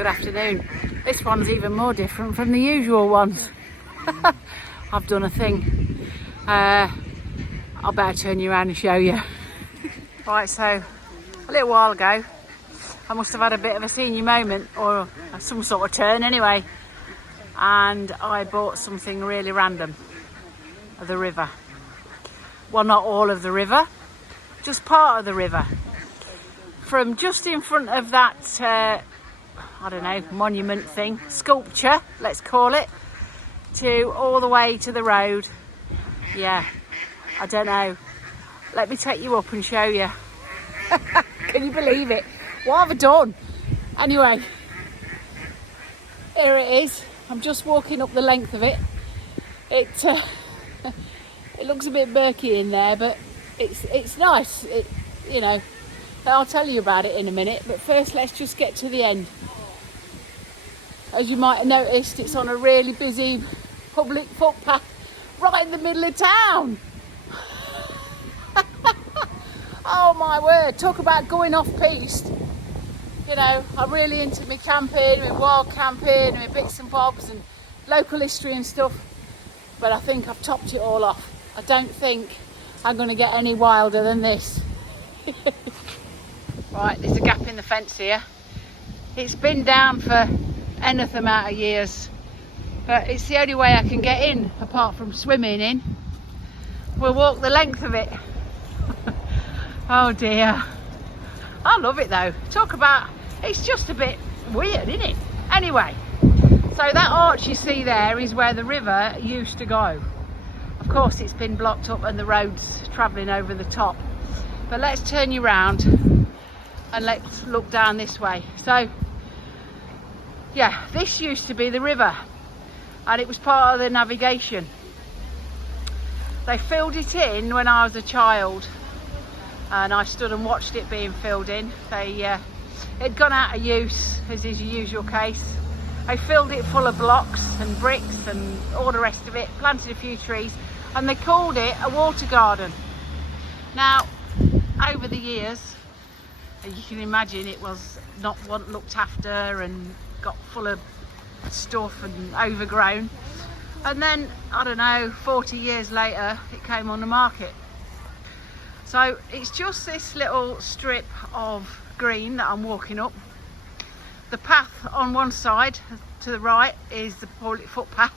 good afternoon. This one's even more different from the usual ones. I've done a thing. I'll better turn you around and show you. Right, so a little while ago, I must have had a bit of a senior moment, or some sort of turn anyway, and I bought something really random of the river. Well, not all of the river, just part of the river. From just in front of that, I don't know, monument thing, sculpture, let's call it, to all the way to the road. Yeah, I don't know. Let me take you up and show you. Can you believe it? What have I done? Anyway, here it is. I'm just walking up the length of it. It looks a bit murky in there, but it's nice. You know, I'll tell you about it in a minute. But first, let's just get to the end. As you might have noticed, it's on a really busy public footpath right in the middle of town. Oh my word, talk about going off piste. You know, I'm really into my camping, my wild camping, my bits and bobs and local history and stuff. But I think I've topped it all off. I don't think I'm going to get any wilder than this. Right, there's a gap in the fence here. It's been down for enough amount of years, but it's the only way I can get in, apart from swimming in. We'll walk the length of it. Oh dear. I love it though. Talk about, it's just a bit weird, isn't it? Anyway, so that arch you see there is where the river used to go. Of course it's been blocked up and the road's travelling over the top. But let's turn you round and let's look down this way. So yeah, this used to be the river and it was part of the navigation. They filled it in when I was a child and I stood and watched it being filled in. It'd gone out of use, as is the usual case. They filled it full of blocks and bricks and all the rest of it, planted a few trees, and they called it a water garden. Now, over the years, you can imagine it was not looked after and got full of stuff and overgrown. And then, I don't know, 40 years later, it came on the market. So it's just this little strip of green that I'm walking up. The path on one side, to the right, is the public footpath.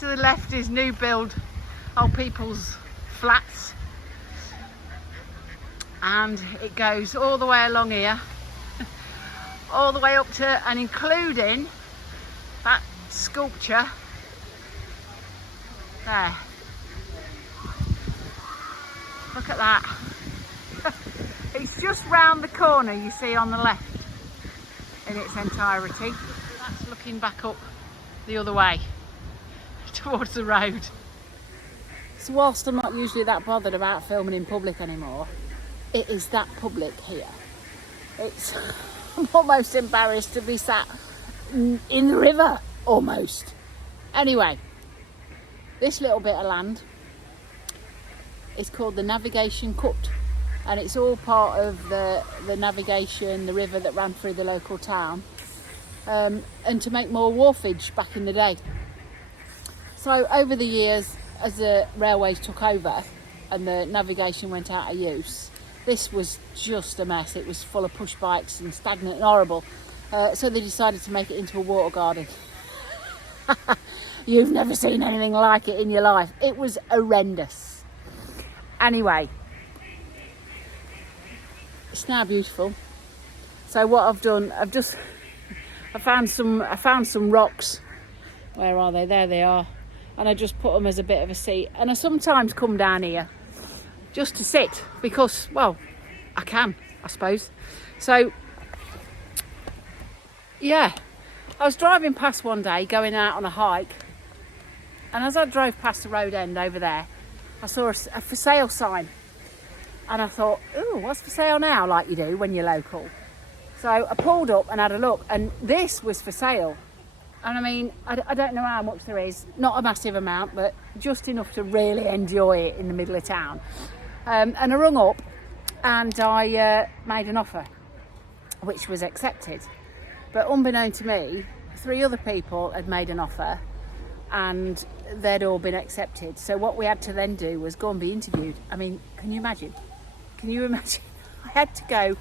To the left is new build old people's flats. And it goes all the way along here, all the way up to and including that sculpture there. Look at that. It's just round the corner you see on the left in its entirety. That's looking back up the other way towards the road. So whilst I'm not usually that bothered about filming in public anymore, it is that public here. I'm almost embarrassed to be sat in the river, almost. Anyway, this little bit of land is called the Navigation Cut, and it's all part of the navigation, the river that ran through the local town, and to make more wharfage back in the day. So over the years, as the railways took over and the navigation went out of use, this was just a mess. It was full of push bikes and stagnant and horrible. So they decided to make it into a water garden. You've never seen anything like it in your life. It was horrendous. Anyway, it's now beautiful. So what I've done, I found some rocks. Where are they? There they are. And I just put them as a bit of a seat. And I sometimes come down here just to sit because, well, I can, I suppose. So, yeah, I was driving past one day, going out on a hike. And as I drove past the road end over there, I saw a for sale sign. And I thought, ooh, what's for sale now, like you do when you're local? So I pulled up and had a look, and this was for sale. And I mean, I don't know how much there is, not a massive amount, but just enough to really enjoy it in the middle of town. And I rung up and I made an offer, which was accepted. But unbeknown to me, 3 other people had made an offer and they'd all been accepted. So what we had to then do was go and be interviewed. I mean, can you imagine? Can you imagine? I had to go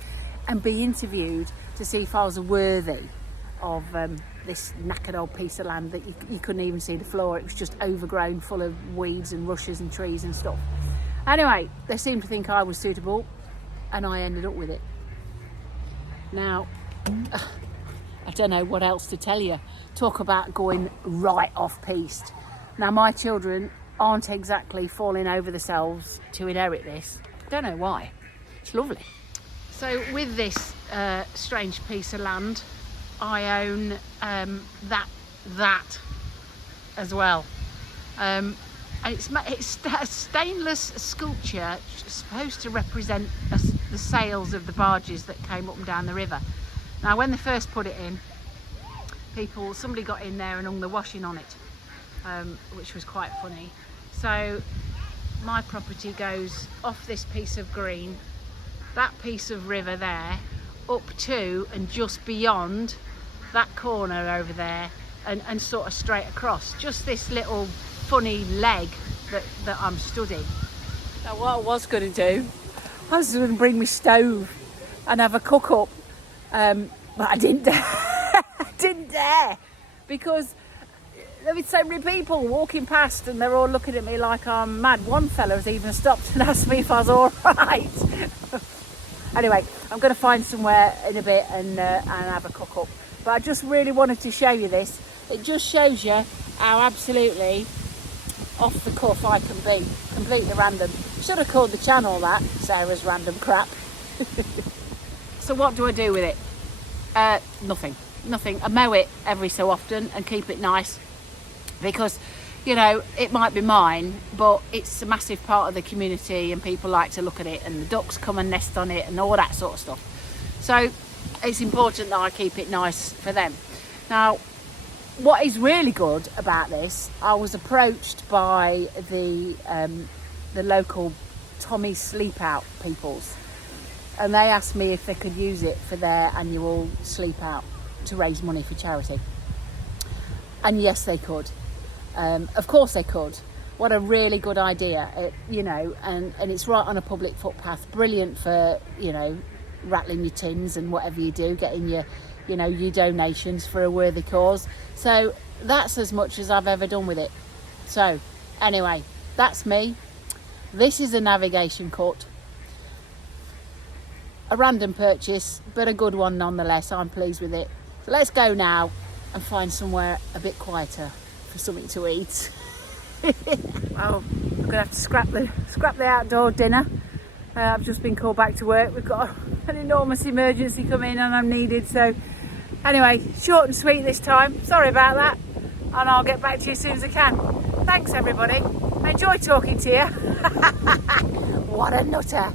and be interviewed to see if I was worthy of this knackered old piece of land that you couldn't even see the floor. It was just overgrown, full of weeds and rushes and trees and stuff. Anyway, they seemed to think I was suitable and I ended up with it. Now, I don't know what else to tell you. Talk about going right off piste. Now, my children aren't exactly falling over themselves to inherit this. Don't know why. It's lovely. So with this strange piece of land, I own that as well. And it's a stainless sculpture supposed to represent the sails of the barges that came up and down the river. Now, when they first put it in, somebody got in there and hung the washing on it, which was quite funny. So my property goes off this piece of green, that piece of river there, up to and just beyond that corner over there, and sort of straight across. Just this little funny leg that I'm studying. Now, what I was going to do, I was going to bring my stove and have a cook up, but I didn't dare. I didn't dare, because there were so many people walking past and they're all looking at me like I'm mad. One fella has even stopped and asked me if I was all right. Anyway, I'm going to find somewhere in a bit and have a cook up. But I just really wanted to show you this. It just shows you how absolutely off the cuff I can be. Completely random. Should have called the channel that, Sarah's Random Crap. So what do I do with it? Nothing. I mow it every so often and keep it nice, because, you know, it might be mine, but it's a massive part of the community and people like to look at it, and the ducks come and nest on it and all that sort of stuff. So it's important that I keep it nice for them. Now, what is really good about this, I was approached by the local Tommy Sleep Out peoples, and they asked me if they could use it for their annual sleep out to raise money for charity. And yes, they could. Of course they could. What a really good idea, you know, and it's right on a public footpath. Brilliant for, you know, rattling your tins and whatever you do, getting your, you know, your donations for a worthy cause. So that's as much as I've ever done with it. So anyway, that's me. This is a navigation cut. A random purchase, but a good one nonetheless. I'm pleased with it. So let's go now and find somewhere a bit quieter for something to eat. Well, I'm gonna have to scrap the outdoor dinner. I've just been called back to work. We've got an enormous emergency coming and I'm needed. So anyway, short and sweet this time. Sorry about that, and I'll get back to you as soon as I can. Thanks everybody. I enjoy talking to you. What a nutter.